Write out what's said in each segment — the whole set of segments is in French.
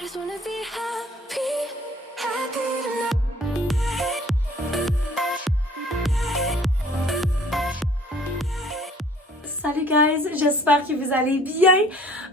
I just wanna be happy, happy tonight. Salut guys, j'espère que vous allez bien.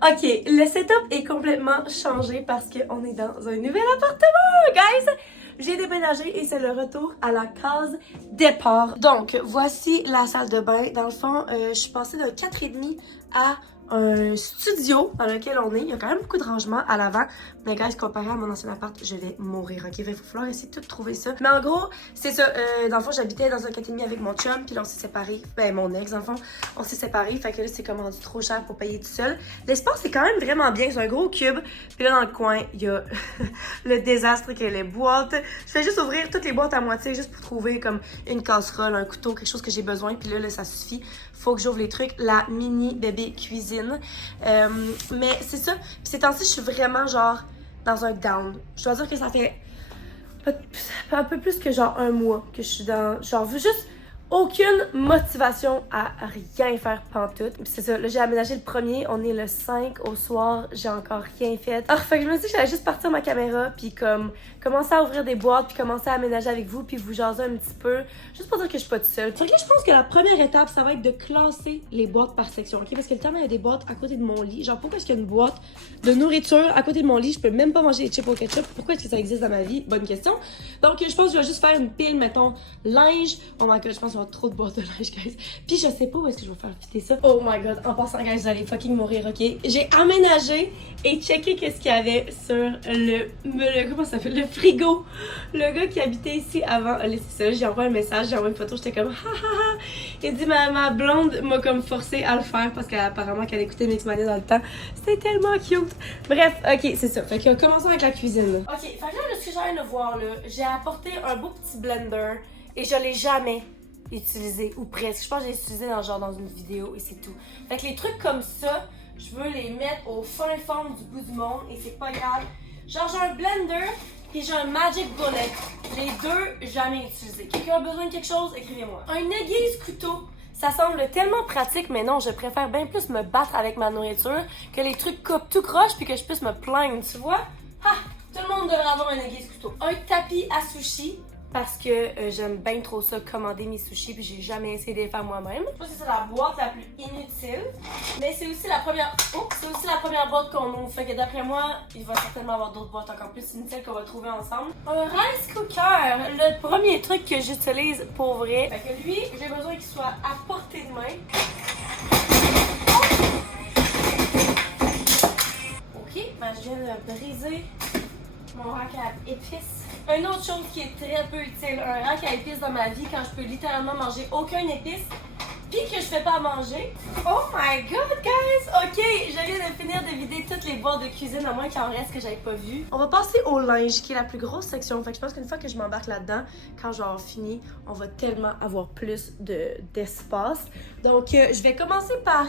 Ok, le setup est complètement changé parce qu'on est dans un nouvel appartement, guys. J'ai déménagé et c'est le retour à la case départ. Donc, voici la salle de bain. Dans le fond, je suis passée de 4,5 à un studio dans lequel on est. Il y a quand même beaucoup de rangements à l'avant. Mais guys, comparé à mon ancien appart, je vais mourir, ok? Il va falloir essayer de tout trouver ça. Mais en gros, c'est ça. Dans le fond, j'habitais dans un 4,5 avec mon chum. Puis là, on s'est séparés. Ben, mon ex, dans le fond. On s'est séparés. Fait que là, c'est comme rendu trop cher pour payer tout seul. L'espace est quand même vraiment bien. C'est un gros cube. Puis là, dans le coin, il y a le désastre que les boîtes. Je fais juste ouvrir toutes les boîtes à moitié juste pour trouver comme une casserole, un couteau, quelque chose que j'ai besoin. Puis là, ça suffit. Faut que j'ouvre les trucs. La mini bébé cuisine. Mais c'est ça. Puis ces temps-ci, je suis vraiment genre dans un down. Je dois dire que ça fait un peu plus que genre un mois que je suis dans genre juste aucune motivation à rien faire pantoute. Puis c'est ça, là j'ai aménagé le premier, on est le 5 au soir, j'ai encore rien fait. Alors fait que je me suis dit que j'allais juste partir ma caméra puis comme commencer à ouvrir des boîtes puis commencer à aménager avec vous puis vous jaser un petit peu, juste pour dire que je suis pas toute seule. Fait que là je pense que la première étape ça va être de classer les boîtes par section, ok? Parce que littéralement il y a des boîtes à côté de mon lit. Genre pourquoi est-ce qu'il y a une boîte de nourriture à côté de mon lit? Je peux même pas manger des chips au ketchup. Pourquoi est-ce que ça existe dans ma vie? Bonne question. Donc je pense que je vais juste faire une pile, mettons, linge. Oh my god, je pense que trop de boîtes de linge, guys. Puis je sais pas où est-ce que je vais faire fitter ça. Oh my god, en passant, guys, vous allez fucking mourir, ok? J'ai aménagé et checké qu'est-ce qu'il y avait sur comment ça s'appelle? Le frigo. Le gars qui habitait ici avant, c'est ça, j'ai envoyé un message, j'ai envoyé une photo, j'étais comme ha ha ha. Il dit ma blonde m'a comme forcé à le faire parce qu'apparemment qu'elle écoutait Mixmania dans le temps. C'était tellement cute. Bref, ok, c'est ça. Fait que commençons avec la cuisine. Ok, fait que là, ce que j'ai envie de voir là, j'ai apporté un beau petit blender et je l'ai jamais utilisé, ou presque. Je pense que j'ai utilisé dans une vidéo et c'est tout. Fait que les trucs comme ça, je veux les mettre au fin fond du bout du monde et c'est pas grave. Genre j'ai un blender puis j'ai un Magic Bullet. Les deux, jamais utilisés. Quelqu'un a besoin de quelque chose, écrivez-moi. Un aiguise couteau. Ça semble tellement pratique, mais non, je préfère bien plus me battre avec ma nourriture que les trucs coupent tout croche puis que je puisse me plaindre, tu vois? Ha! Tout le monde devrait avoir un aiguise couteau. Un tapis à sushi. Parce que j'aime bien trop ça, commander mes sushis, puis j'ai jamais essayé de les faire moi-même. Je pense que c'est la boîte la plus inutile, mais c'est aussi la première boîte qu'on ouvre. Fait que d'après moi, il va certainement avoir d'autres boîtes encore plus inutiles qu'on va trouver ensemble. Un rice cooker, le premier truc que j'utilise pour vrai. Fait que lui, j'ai besoin qu'il soit à portée de main. Ok, ben je viens de briser mon rack à épices. Une autre chose qui est très peu utile, un rack à épices dans ma vie quand je peux littéralement manger aucun épice puis que je fais pas à manger. Oh my god, guys! Ok, je viens de finir de vider toutes les boîtes de cuisine, à moins qu'il en reste que j'avais pas vu. On va passer au linge, qui est la plus grosse section. Fait que je pense qu'une fois que je m'embarque là-dedans, quand je vais avoir fini, on va tellement avoir plus d'espace. Donc, je vais commencer par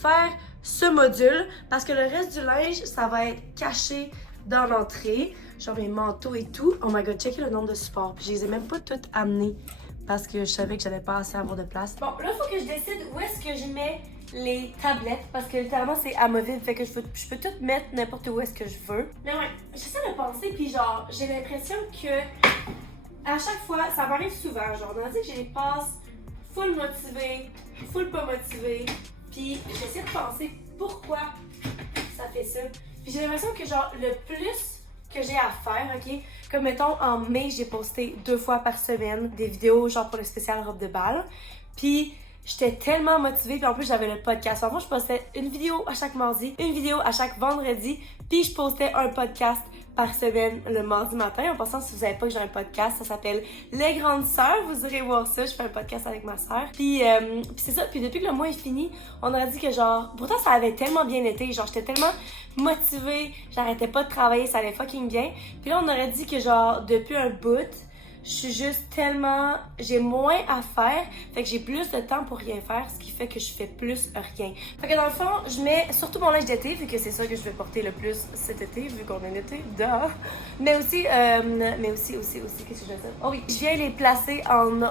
faire ce module parce que le reste du linge, ça va être caché dans l'entrée, genre mes manteaux et tout. Oh my god, checkez le nombre de supports. Puis je les ai même pas toutes amenés parce que je savais que j'allais pas assez avoir de place. Bon, là, il faut que je décide où est-ce que je mets les tablettes parce que littéralement c'est amovible, fait que je peux tout mettre n'importe où est-ce que je veux. Mais ouais, j'essaie de penser, puis genre, j'ai l'impression que à chaque fois, ça m'arrive souvent, genre, dans la vie que j'ai des passes full motivée, full pas motivée, puis j'essaie de penser pourquoi ça fait ça. Puis j'ai l'impression que genre le plus que j'ai à faire, ok? Comme mettons en mai, j'ai posté 2 fois par semaine des vidéos genre pour le spécial robe de bal. Puis j'étais tellement motivée, puis en plus j'avais le podcast. En fait, je postais une vidéo à chaque mardi, une vidéo à chaque vendredi, puis je postais un podcast par semaine le mardi matin. En passant, si vous savez pas que j'ai un podcast, ça s'appelle Les Grandes Sœurs. Vous irez voir ça. Je fais un podcast avec ma sœur. Puis c'est ça. Puis depuis que le mois est fini, on a dit que genre, pourtant ça avait tellement bien été. Genre, j'étais tellement motivée. J'arrêtais pas de travailler. Ça allait fucking bien. Puis là, on aurait dit que genre, depuis un bout, je suis juste tellement... J'ai moins à faire, fait que j'ai plus de temps pour rien faire, ce qui fait que je fais plus rien. Fait que dans le fond, je mets surtout mon linge d'été, vu que c'est ça que je vais porter le plus cet été, vu qu'on est l'été, Mais aussi, qu'est-ce que je vais dire? Oh oui, je viens les placer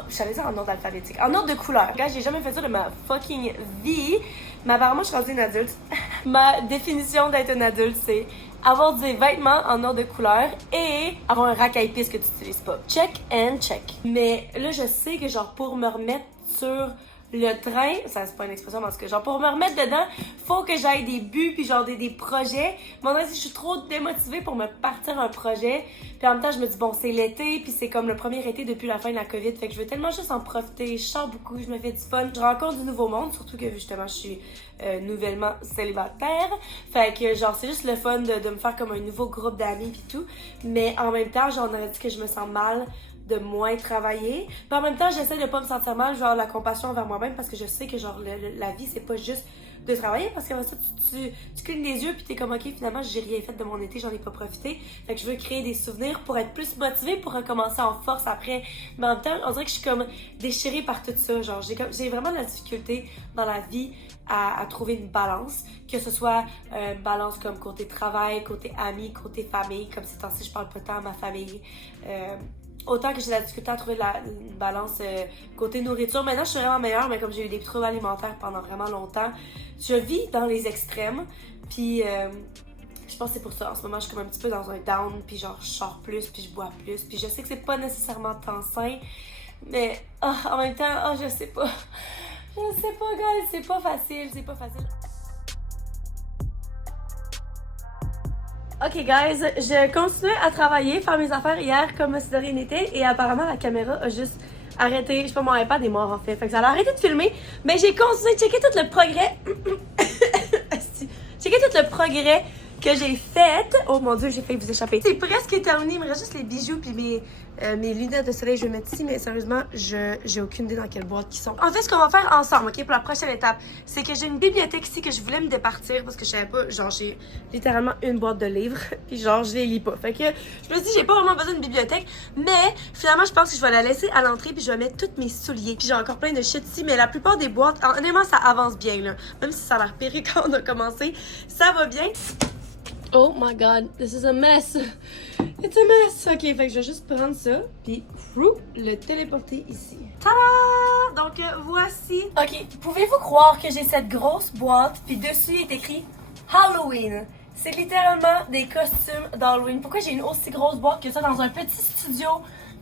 j'allais dire en ordre alphabétique, en ordre de couleur. Regarde, j'ai jamais fait ça de ma fucking vie, mais apparemment, je suis rendue une adulte. Ma définition d'être une adulte, c'est avoir des vêtements en ordre de couleur et avoir un rack à épices que tu n'utilises pas. Check and check. Mais là, je sais que genre pour me remettre sur le train, ça c'est pas une expression parce que genre pour me remettre dedans, faut que j'aille des buts puis genre des projets. Mais en vrai, si je suis trop démotivée pour me partir un projet, puis en même temps je me dis bon c'est l'été puis c'est comme le premier été depuis la fin de la COVID, fait que je veux tellement juste en profiter, je sors beaucoup, je me fais du fun, je rencontre du nouveau monde, surtout que justement je suis nouvellement célibataire, fait que genre c'est juste le fun de me faire comme un nouveau groupe d'amis puis tout, mais en même temps genre on aurait dit que je me sens mal de moins travailler. Puis en même temps, j'essaie de pas me sentir mal, genre la compassion envers moi-même parce que je sais que genre la vie c'est pas juste de travailler parce que ça tu clignes des yeux puis t'es comme ok finalement j'ai rien fait de mon été, j'en ai pas profité. Fait que je veux créer des souvenirs pour être plus motivée pour recommencer en force après. Mais en même temps, on dirait que je suis comme déchirée par tout ça. Genre j'ai vraiment de la difficulté dans la vie à trouver une balance, que ce soit balance comme côté travail, côté amis, côté famille, comme ces temps-ci je parle pas tant à ma famille. Autant que j'ai de la difficulté à trouver une balance côté nourriture. Maintenant, je suis vraiment meilleure, mais comme j'ai eu des troubles alimentaires pendant vraiment longtemps, je vis dans les extrêmes. Puis, je pense que c'est pour ça. En ce moment, je suis comme un petit peu dans un down, puis genre, je sors plus, puis je bois plus. Puis je sais que c'est pas nécessairement tant sain, mais en même temps, je sais pas. Je sais pas, guys, c'est pas facile, c'est pas facile. Ok guys, je continuais à travailler, faire mes affaires hier comme si de rien n'était et apparemment la caméra a juste arrêté, je sais pas, mon iPad est mort en fait, fait que ça a arrêté de filmer, mais j'ai continué de checker tout le progrès, checker tout le progrès que j'ai fait. Oh mon dieu, j'ai failli vous échapper. C'est presque terminé, il me reste juste les bijoux puis mes lunettes de soleil, je vais mettre ici, mais sérieusement, j'ai aucune idée dans quelle boîte qui sont. En fait, ce qu'on va faire ensemble, ok, pour la prochaine étape, c'est que j'ai une bibliothèque ici que je voulais me départir parce que je savais pas, genre j'ai littéralement une boîte de livres, puis genre je les lis pas. Fait que je me suis dit, j'ai pas vraiment besoin d'une bibliothèque, mais finalement, je pense que je vais la laisser à l'entrée puis je vais mettre tous mes souliers. Puis j'ai encore plein de shit ici, mais la plupart des boîtes, honnêtement, ça avance bien là. Même si ça a l'air pire quand on a commencé, ça va bien. Oh my god, this is a mess. It's a mess. Ok, fait que je vais juste prendre ça, puis le téléporter ici. Tada! Donc voici. Ok, pouvez-vous croire que j'ai cette grosse boîte, puis dessus il est écrit Halloween. C'est littéralement des costumes d'Halloween. Pourquoi j'ai une aussi grosse boîte que ça dans un petit studio?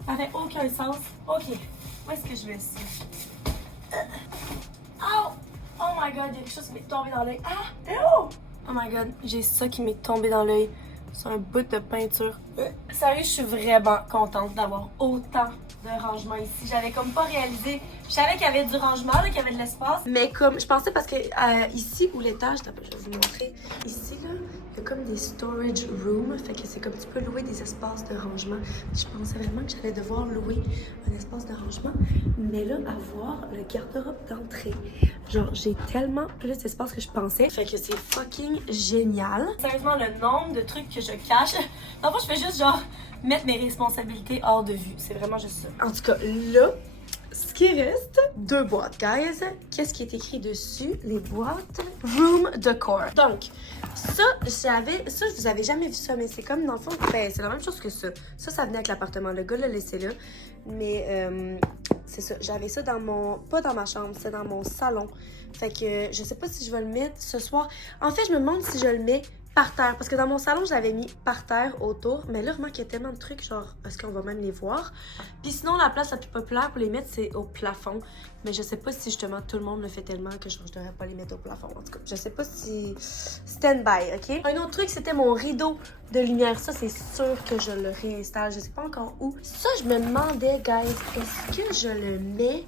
Ça fait aucun sens. Ok, où est-ce que je mets ça? Oh! Oh my god, il y a quelque chose qui m'est tombé dans l'œil. Ah! Oh! Oh my god, j'ai ça qui m'est tombé dans l'œil. C'est un bout de peinture. Sérieux, je suis vraiment contente d'avoir autant de rangement ici. J'avais comme pas réalisé. Je savais qu'il y avait du rangement, là, qu'il y avait de l'espace. Mais comme, je pensais parce que ici où l'étage, je vais vous montrer. Ici, là, il y a comme des storage rooms. Fait que c'est comme tu peux louer des espaces de rangement. Je pensais vraiment que j'allais devoir louer un espace de rangement. Mais là, avoir le garde-robe d'entrée. Genre, j'ai tellement plus d'espace que je pensais. Fait que c'est fucking génial. Sérieusement, le nombre de trucs que je cache. En fait, je fais juste genre mettre mes responsabilités hors de vue. C'est vraiment juste ça. En tout cas, là, ce qui reste, 2 boîtes, guys. Qu'est-ce qui est écrit dessus? Les boîtes Room Decor. Donc, ça, vous avez jamais vu ça, mais c'est comme dans le fond, c'est la même chose que ça. Ça venait avec l'appartement. Le gars l'a laissé là. Mais c'est ça, j'avais ça dans mon... Pas dans ma chambre, c'est dans mon salon. Fait que je sais pas si je vais le mettre ce soir. En fait, je me demande si je le mets par terre. Parce que dans mon salon, je l'avais mis par terre autour. Mais là, vraiment qu'il y a tellement de trucs, genre, est-ce qu'on va même les voir? Puis sinon, la place la plus populaire pour les mettre, c'est au plafond. Mais je sais pas si justement tout le monde le fait tellement que genre, je devrais pas les mettre au plafond. En tout cas, je sais pas si... Stand by, ok? Un autre truc, c'était mon rideau de lumière. Ça, c'est sûr que je le réinstalle. Je sais pas encore où. Ça, je me demandais, guys, est-ce que je le mets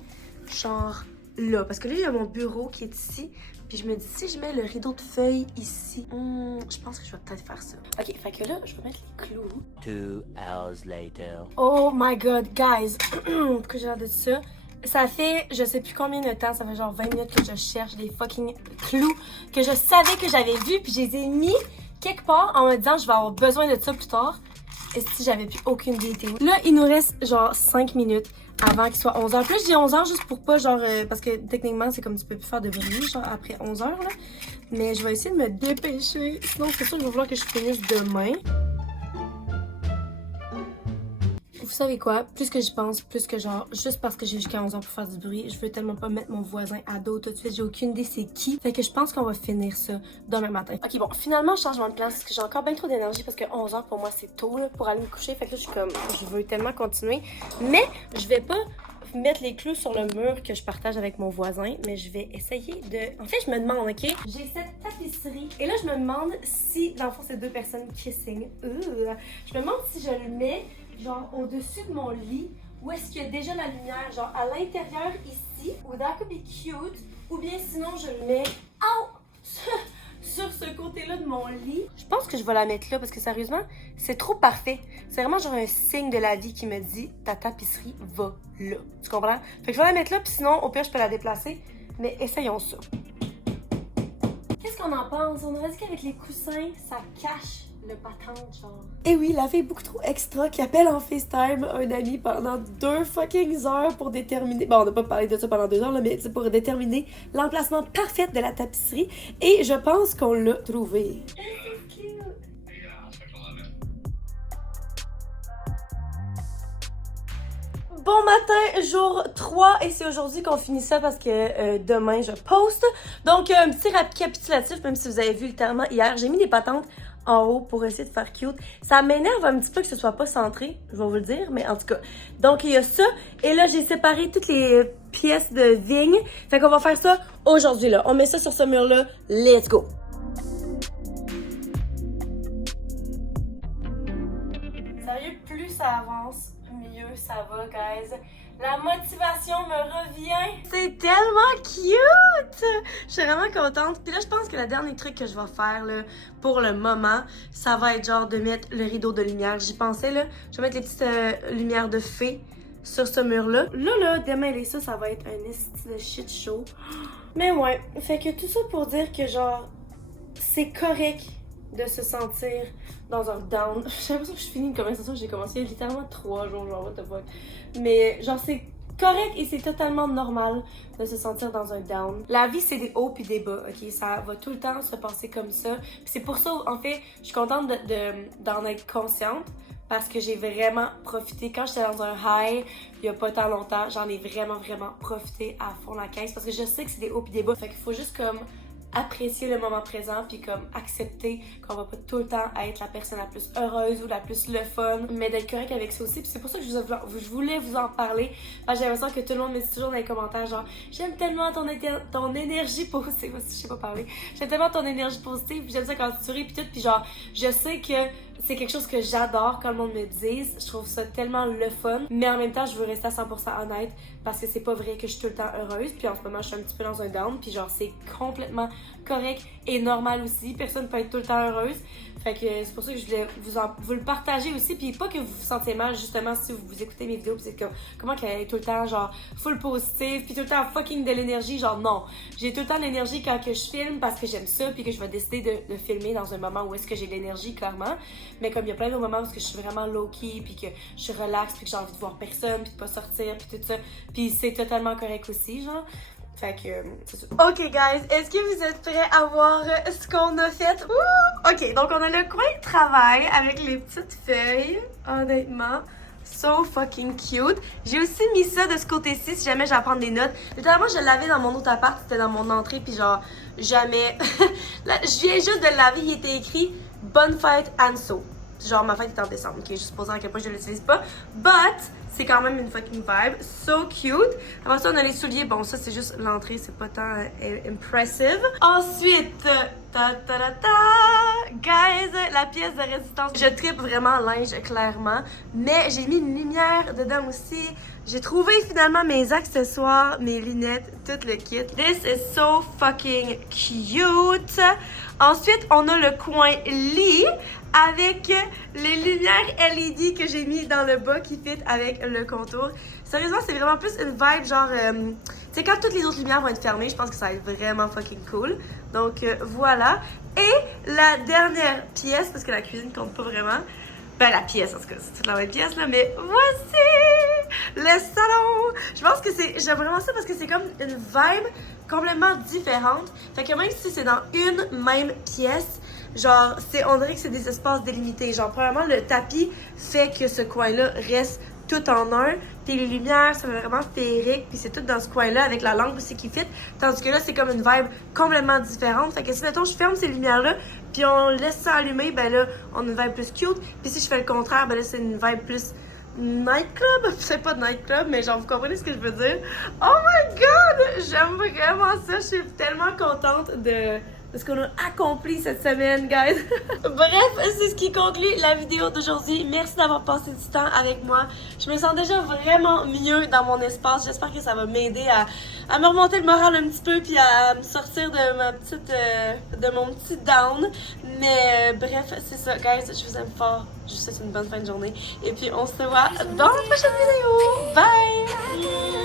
genre là? Parce que là, il y a mon bureau qui est ici. Puis je me dis, si je mets le rideau de feuilles ici, je pense que je vais peut-être faire ça. Ok, fait que là, je vais mettre les clous. 2 hours later. Oh my god, guys! Pourquoi j'ai l'air de ça? Ça fait, je sais plus combien de temps, ça fait genre 20 minutes que je cherche des fucking clous que je savais que j'avais vus, puis je les ai mis quelque part en me disant, je vais avoir besoin de ça plus tard. Et si j'avais plus aucune idée était où. Là, il nous reste genre 5 minutes avant qu'il soit 11h. Plus je dis 11h juste pour pas genre... parce que techniquement, c'est comme tu peux plus faire de bruit genre après 11h là. Mais je vais essayer de me dépêcher. Sinon, c'est sûr que je vais vouloir que je finisse demain. vous savez quoi? Plus que j'y pense, plus que genre, juste parce que j'ai jusqu'à 11h pour faire du bruit, je veux tellement pas mettre mon voisin à dos tout de suite. J'ai aucune idée c'est qui. Fait que je pense qu'on va finir ça demain matin. Ok, bon, finalement, changement de place parce que j'ai encore bien trop d'énergie parce que 11h pour moi c'est tôt là, pour aller me coucher. Fait que là, je suis comme, je veux tellement continuer. Mais je vais pas mettre les clous sur le mur que je partage avec mon voisin, mais je vais essayer de... En fait, je me demande, ok? J'ai cette tapisserie, et là, je me demande si, dans le fond, c'est deux personnes kissing. Je me demande si je le mets, genre, au-dessus de mon lit, où est-ce qu'il y a déjà la lumière, genre, à l'intérieur, ici, ou that could be cute, ou bien sinon, je le mets... sur ce côté-là de mon lit. Je pense que je vais la mettre là parce que sérieusement, c'est trop parfait. C'est vraiment genre un signe de la vie qui me dit ta tapisserie va là. Tu comprends? Fait que je vais la mettre là, puis sinon, au pire, je peux la déplacer. Mais essayons ça. Qu'est-ce qu'on en pense? On aurait dit qu'avec les coussins, ça cache le patente, genre. Et oui, la fille beaucoup trop extra qui appelle en FaceTime un ami pendant 2 fucking heures pour déterminer... Bon, on n'a pas parlé de ça pendant 2 heures, là, mais c'est pour déterminer l'emplacement parfait de la tapisserie. Et je pense qu'on l'a trouvé. Bon matin, jour 3, et c'est aujourd'hui qu'on finit ça parce que demain je poste. Donc, un petit récapitulatif, même si vous avez vu littéralement hier, j'ai mis des patentes en haut pour essayer de faire cute. Ça m'énerve un petit peu que ce soit pas centré, je vais vous le dire, mais en tout cas. Donc, il y a ça, et là, j'ai séparé toutes les pièces de vigne. Fait qu'on va faire ça aujourd'hui, là. On met ça sur ce mur-là. Let's go! Sérieux, plus ça avance, mieux ça va, guys. La motivation me revient. C'est tellement cute! Je suis vraiment contente. Puis là, je pense que le dernier truc que je vais faire là, pour le moment, ça va être genre de mettre le rideau de lumière. J'y pensais, là. Je vais mettre les petites lumières de fée sur ce mur-là. Là, démêler ça, ça va être un esti de shit show. Mais ouais, fait que tout ça pour dire que genre, c'est correct de se sentir dans un down. J'ai l'impression que je finis une conversation que j'ai commencé il y a littéralement 3 jours, genre what the fuck. Mais genre c'est correct et c'est totalement normal de se sentir dans un down. La vie c'est des hauts puis des bas, ok? Ça va tout le temps se passer comme ça. C'est pour ça, en fait, je suis contente d'en être consciente parce que j'ai vraiment profité. Quand j'étais dans un high, il y a pas tant longtemps, j'en ai vraiment profité à fond la caisse parce que je sais que c'est des hauts puis des bas. Fait qu'il faut juste comme apprécier le moment présent puis comme accepter qu'on va pas tout le temps être la personne la plus heureuse ou la plus le fun, mais d'être correct avec ça aussi. Puis c'est pour ça que je voulais vous en parler parce que j'ai l'impression que tout le monde me dit toujours dans les commentaires genre j'aime tellement ton énergie positive. Aussi, je sais pas parler. J'aime tellement ton énergie positive puis j'aime ça quand tu ris puis tout, puis genre je sais que c'est quelque chose que j'adore quand le monde me dise. Je trouve ça tellement le fun. Mais en même temps, je veux rester à 100% honnête parce que c'est pas vrai que je suis tout le temps heureuse. Puis en ce moment, je suis un petit peu dans un down. Puis genre, c'est complètement correct et normal aussi. Personne peut être tout le temps heureuse. Fait que c'est pour ça que je voulais vous le partager aussi. Puis pas que vous vous sentiez mal, justement, si vous écoutez mes vidéos. Puis c'est comme, comment qu'elle est tout le temps, genre, full positive. Puis tout le temps fucking de l'énergie. Genre, non. J'ai tout le temps de l'énergie quand que je filme parce que j'aime ça. Puis que je vais décider de filmer dans un moment où est-ce que j'ai de l'énergie, clairement. Mais comme il y a plein de moments où je suis vraiment low-key, puis que je suis relax, puis que j'ai envie de voir personne, puis de pas sortir, puis tout ça. Puis c'est totalement correct aussi, genre. Fait que, c'est ça. Ok, guys, est-ce que vous êtes prêts à voir ce qu'on a fait? Ouh! Ok, donc on a le coin de travail avec les petites feuilles, honnêtement. So fucking cute. J'ai aussi mis ça de ce côté-ci si jamais j'ai à prendre des notes. Littéralement, je l'avais dans mon autre appart, c'était dans mon entrée, puis genre, jamais. Là, je viens juste de le laver, il était écrit Bonne fête, Anso. Genre, ma fête est en décembre, ok? Juste pour dire à quel point je l'utilise pas. But, c'est quand même une fucking vibe. So cute. Après ça, on a les souliers. Bon, ça, c'est juste l'entrée, c'est pas tant impressive. Ensuite, guys, la pièce de résistance. Je tripe vraiment linge, clairement. Mais j'ai mis une lumière dedans aussi. J'ai trouvé finalement mes accessoires, mes lunettes, tout le kit. This is so fucking cute. Ensuite, on a le coin lit avec les lumières LED que j'ai mis dans le bas qui fit avec le contour. Sérieusement, c'est vraiment plus une vibe genre... tu sais, quand toutes les autres lumières vont être fermées, je pense que ça va être vraiment fucking cool. Donc, voilà. Et la dernière pièce, parce que la cuisine compte pas vraiment. Ben, la pièce, en tout cas, c'est toute la même pièce, là, mais voici le salon! Je pense que j'aime vraiment ça parce que c'est comme une vibe complètement différente. Fait que même si c'est dans une même pièce, genre, on dirait que c'est des espaces délimités. Genre, premièrement, le tapis fait que ce coin-là reste tout en un. Puis les lumières, c'est vraiment féerique. Puis c'est tout dans ce coin-là avec la lampe aussi qui fit. Tandis que là, c'est comme une vibe complètement différente. Fait que si, mettons, je ferme ces lumières-là, puis on laisse ça allumer, ben là, on a une vibe plus cute. Puis si je fais le contraire, ben là, c'est une vibe plus nightclub. C'est pas nightclub, mais genre, vous comprenez ce que je veux dire? Oh my god! J'aime vraiment ça. Je suis tellement contente de ce qu'on a accompli cette semaine, guys. Bref, c'est ce qui conclut la vidéo d'aujourd'hui. Merci d'avoir passé du temps avec moi. Je me sens déjà vraiment mieux dans mon espace. J'espère que ça va m'aider à me remonter le moral un petit peu puis à me sortir de ma petite de mon petit down. Mais bref, c'est ça, guys. Je vous aime fort. Je vous souhaite une bonne fin de journée. Et puis on se voit dans la prochaine vidéo. Bye!